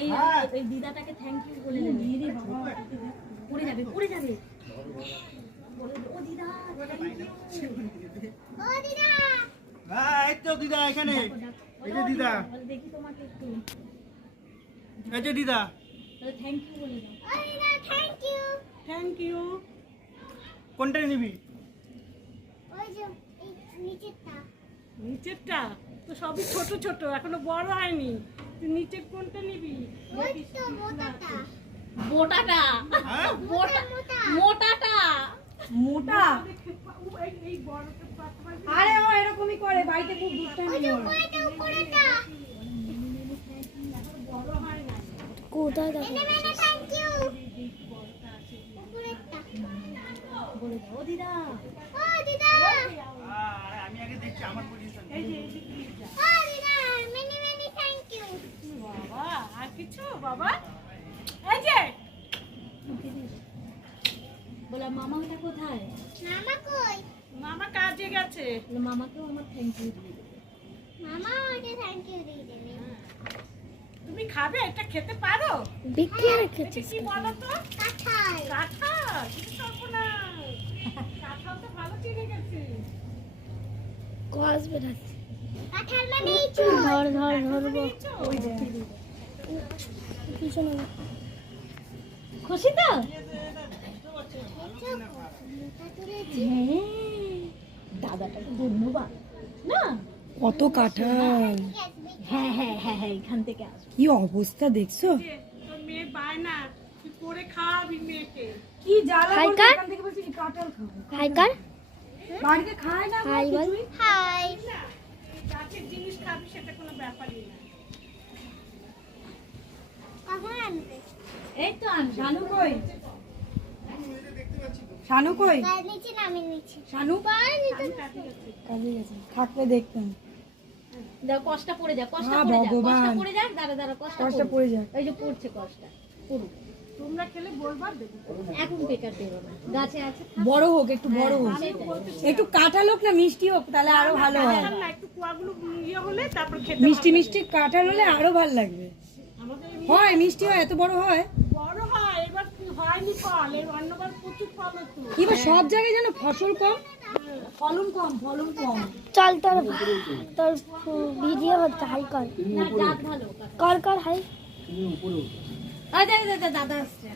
এই দিদাটাকে thank you বলে দেবে। পড়ে যাবে ও দিদা ও দিদা এই তো দিদা এখানে এই যে দিদা দেখি তোমাকে একটু এই যে দিদা থ্যাংক ইউ বলে দাও। ও দিদা থ্যাংক ইউ কোনটা নিবি? ওই যে এই নিচেরটা তো সবই ছোট ছোট এখনো বড় হয়নি, তুই নিচের কোনটা নিবি? ওই তো মোটাটা মোটাটা হ্যাঁ মোটাটা মোটা এই বড়টা পাতলা আরে ও এরকমই করে বাড়িতে খুব দুষ্টামি ওই যে করে উপরেটা বড় হয় না। কোথায় দেখো মেনে থ্যাংক ইউ উপরেটা বলে দাও ও দিদা ও দিদা আমি আগে দেখছি আমার পজিশন। এই যে দিদা ও দিদা মেনে থ্যাংক ইউ বাবা আর কিছু বাবা এই যে বলা মামাটা কোথায়? মামা কই মামা কাজে গেছে। মামাকেও আমার থ্যাংক ইউ দিয়ে দেবে। মামা ওকে থ্যাংক ইউ দিয়ে দেবে তুমি খাবে এটা খেতে পারো? বিক্রি এটা কি বলো তো? কাঁঠাল কাঁঠাল কি সর্বনাশ, কাঁঠাল তো ভালো চিনে গেছে। কস বেরাচ্ছে কাঁঠাল মানে ইঁচড় ধরবো ওই যে পিছনে খুশি তো? হ্যাঁ দাদাটাকে ধন্যবাদ না। কত কাঁঠাল হ্যাঁ এখান থেকে আসো। কি অবস্থা দেখছো তোর মেয়ে বায়না তুই করে খাওয়াবি মেয়েকে। কি জ্বালা হাই করছে কার? এখান থেকে বলছি কাঁঠাল খাবো হাই কার বাড়িতে খায় না হাই বল হাই না এই গাছের জিনিস খাবি সেটা কোনো ব্যাপারই না। কখন আনবে এই তো আন শানু কই শানু কই গায়ে নিচে নামিয়ে নিচে শানু পায়ে নিচে কাজে গেছে থাকলে দেখতাম দাও কষ্ট পড়ে যা কষ্ট হ্যাঁ, পড়ে যা ভগবান। কষ্ট পড়ে যা দাঁড়া কষ্ট কষ্ট পড়ে যায় এই যে পড়ছে কষ্ট পড়ুক। তোমরা খেলে বলবার দেবো এখন বেকার দেবো না, গাছে আছে বড় হোক একটু বড় হোক একটু কাঁঠাল হোক না মিষ্টি হোক তাহলে আরো ভালো হয় না একটু কুয়াগুলো ইয়ে হলে তারপর খেতে মিষ্টি মিষ্টি কাঁঠাল হলে আরো ভালো লাগবে আমাদের হয় মিষ্টি হয় এত বড় হয় বড় হয় এবার কি হয়নি ফল এর অন্যবার প্রচুর ফল হতো। এবার সব জায়গায় যেন ফসল কম ফলন কম চল তোর ভিডিও হচ্ছে হাই কর না জাত ভালো কর হাই দাদা আসছে।